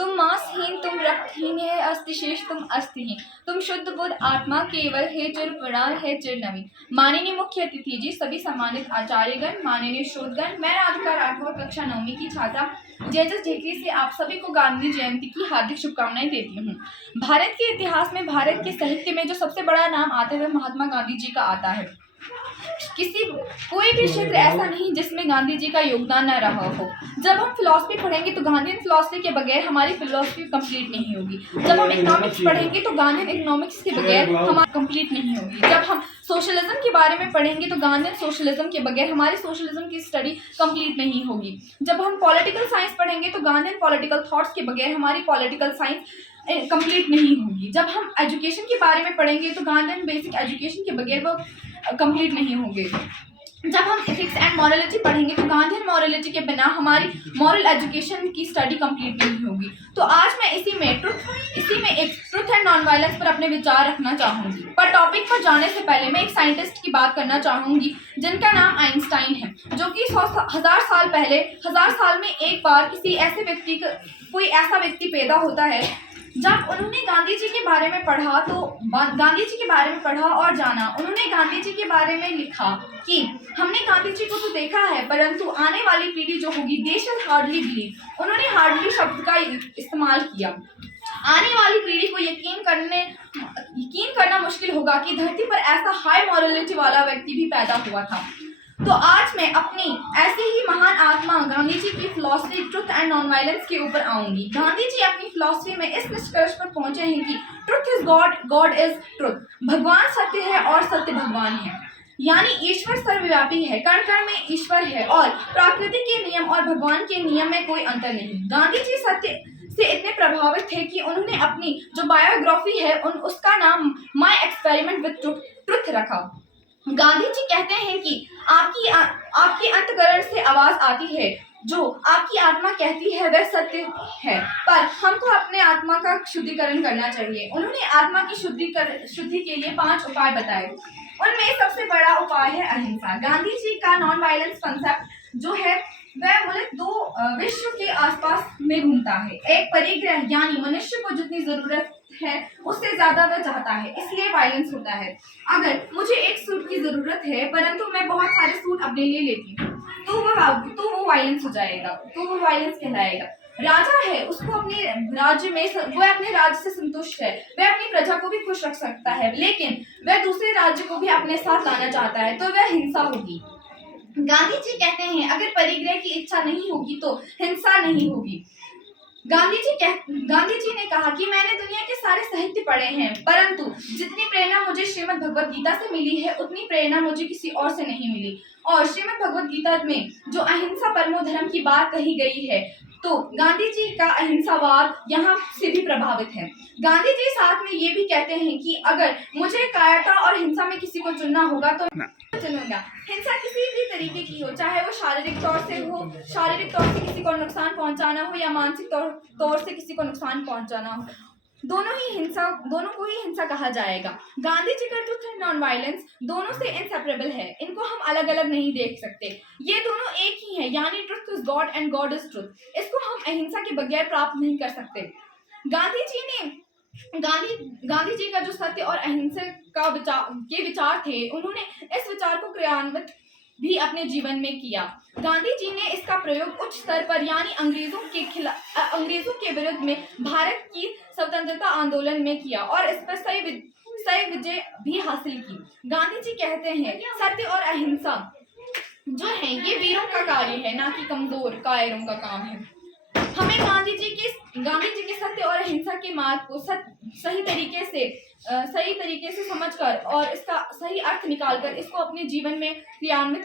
तुम मांसहीन, तुम रक्तहीन है, अस्थिशेष तुम अस्थिहीन, तुम शुद्ध बुद्ध आत्मा केवल है चिर पुराण है चिर नवीन। माननीय मुख्य अतिथि जी, सभी सम्मानित आचार्यगण, माननीय शोधगण, मैं राधिका राठौर कक्षा 9वीं की छात्रा जेजस ढेकरी से आप सभी को गांधी जयंती की हार्दिक शुभकामनाएं देती हूँ। भारत के इतिहास में, भारत के साहित्य में जो सबसे बड़ा नाम आता है वह महात्मा गांधी जी का आता है। कोई भी क्षेत्र ऐसा नहीं जिसमें गांधी जी का योगदान न रहा हो। जब हम फिलॉसफी पढ़ेंगे तो गांधीयन फिलॉसफी के बगैर हमारी फिलॉसफी कंप्लीट नहीं होगी। जब हम इकोनॉमिक्स पढ़ेंगे तो गांधीयन इकोनॉमिक्स के बगैर हमारी कंप्लीट नहीं होगी। जब हम सोशलिज्म के बारे में पढ़ेंगे तो गांधीयन सोशलिज्म के बगैर हमारी सोशलिज्म की स्टडी कंप्लीट नहीं होगी। जब हम पॉलिटिकल साइंस पढ़ेंगे तो गांधीयन पॉलिटिकल थॉट्स के बगैर हमारी पॉलिटिकल साइंस कंप्लीट नहीं होगी। जब हम एजुकेशन के बारे में पढ़ेंगे तो गांधीयन बेसिक एजुकेशन के बगैर वो कंप्लीट नहीं होंगे। जब हम एथिक्स एंड मॉरलिटी पढ़ेंगे तो गांधीयन मॉरलिटी के बिना हमारी मॉरल एजुकेशन की स्टडी कंप्लीट नहीं होगी। तो आज मैं इसी में एक ट्रुथ एंड नॉन वायलेंस पर अपने विचार रखना चाहूंगी। पर टॉपिक पर जाने से पहले मैं एक साइंटिस्ट की बात करना चाहूंगी जिनका नाम आइंस्टाइन है, जो कि 1000 साल में एक बार कोई ऐसा व्यक्ति पैदा होता है। जब उन्होंने गांधी जी के बारे में पढ़ा और जाना, उन्होंने गांधी जी के बारे में लिखा कि हमने गांधी जी को तो देखा है परंतु आने वाली पीढ़ी जो होगी दे शैल हार्डली बिलीव। उन्होंने हार्डली शब्द का इस्तेमाल किया। आने वाली पीढ़ी को यकीन करना मुश्किल होगा कि धरती पर ऐसा हाई मॉरलिटी वाला व्यक्ति भी पैदा हुआ था। तो आज मैं अपनी ऐसे ही महान आत्मा गांधी जी की philosophy truth and non violence के ऊपर आऊंगी। गांधी जी अपनी फिलॉसफी में इस निष्कर्ष पर पहुंचे हैं कि truth is God, God is truth. भगवान सत्य है और सत्य भगवान है, यानी ईश्वर सर्वव्यापी है, कण कण में ईश्वर है और प्रकृति के नियम और भगवान के नियम में कोई अंतर नहीं। गांधी जी सत्य से इतने प्रभावित थे कि उन्होंने अपनी जो बायोग्राफी है उसका नाम माय एक्सपेरिमेंट विद ट्रुथ रखा। गांधी जी कहते हैं कि आपकी अंतःकरण से आवाज आती है, जो आपकी आत्मा कहती है वह सत्य है, पर हमको अपने आत्मा का शुद्धिकरण करना चाहिए। उन्होंने आत्मा की शुद्धि के लिए 5 उपाय बताए। उनमें सबसे बड़ा उपाय है अहिंसा। गांधी जी का नॉन वायलेंस कंसेप्ट जो है वह मूलतः 2 विश्व के आसपास में घूमता है। एक परिग्रह, यानी मनुष्य को जितनी जरूरत है उससे ज्यादा वह चाहता है, इसलिए वायलेंस होता है। अगर मुझे एक सूट की जरूरत है परंतु मैं बहुत सारे सूट अपने लिए लेती हूँ तो वो वायलेंस हो जाएगा, तो वो वायलेंस कहलाएगा। राजा है, उसको अपने राज्य से संतुष्ट है, वह अपनी प्रजा को भी खुश रख सकता है, लेकिन वह दूसरे राज्य को भी अपने साथ लाना चाहता है, तो वह हिंसा होगी। गांधी जी कहते हैं अगर परिग्रह की इच्छा नहीं होगी तो हिंसा नहीं होगी। गांधी जी ने कहा कि मैंने दुनिया के सारे साहित्य पढ़े हैं परंतु जितनी प्रेरणा मुझे श्रीमद् भगवत गीता से मिली है उतनी प्रेरणा मुझे किसी और से नहीं मिली। और श्रीमद् भगवत गीता में जो अहिंसा परमो धर्म की बात कही गई है, तो गांधी जी का अहिंसावाद यहाँ से भी प्रभावित है। गांधी जी साथ में ये भी कहते हैं कि अगर मुझे कायरता और हिंसा में किसी को चुनना होगा तो चुनूंगा। हिंसा किसी भी तरीके की हो, चाहे वो शारीरिक तौर से किसी को नुकसान पहुंचाना हो या मानसिक तौर से किसी को नुकसान पहुंचाना हो, दोनों को ही हिंसा कहा जाएगा। गांधी जी का ट्रुथ एंड नॉन वायलेंस दोनों से इनसेपरेबल है, इनको हम अलग अलग नहीं देख सकते। ये दोनों एक ही है, यानी truth is God and God is truth. इसको हम अहिंसा के बगैर प्राप्त नहीं कर सकते। गांधी जी का जो सत्य और अहिंसा के विचार थे, उन्होंने इस विचार को क्रियान्वित भी अपने जीवन में किया। गांधी जी ने इसका प्रयोग उच्च स्तर पर, यानी अंग्रेजों के विरुद्ध में भारत की स्वतंत्रता आंदोलन में किया और इस पर सही विजय भी हासिल की। गांधी जी कहते हैं सत्य और अहिंसा जो है ये वीरों का कार्य है, ना कि कमजोर कायरों का काम है। हमें गांधी जी के सत्य और अहिंसा के मार्ग को सही तरीके से समझकर और इसका सही अर्थ निकालकर इसको अपने जीवन में क्रियान्वित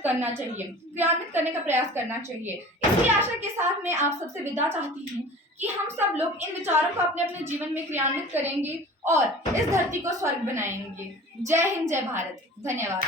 करने का प्रयास करना चाहिए। इसी आशा के साथ मैं आप सबसे विदा चाहती हूँ कि हम सब लोग इन विचारों को अपने अपने जीवन में क्रियान्वित करेंगे और इस धरती को स्वर्ग बनाएंगे। जय हिंद, जय भारत, धन्यवाद।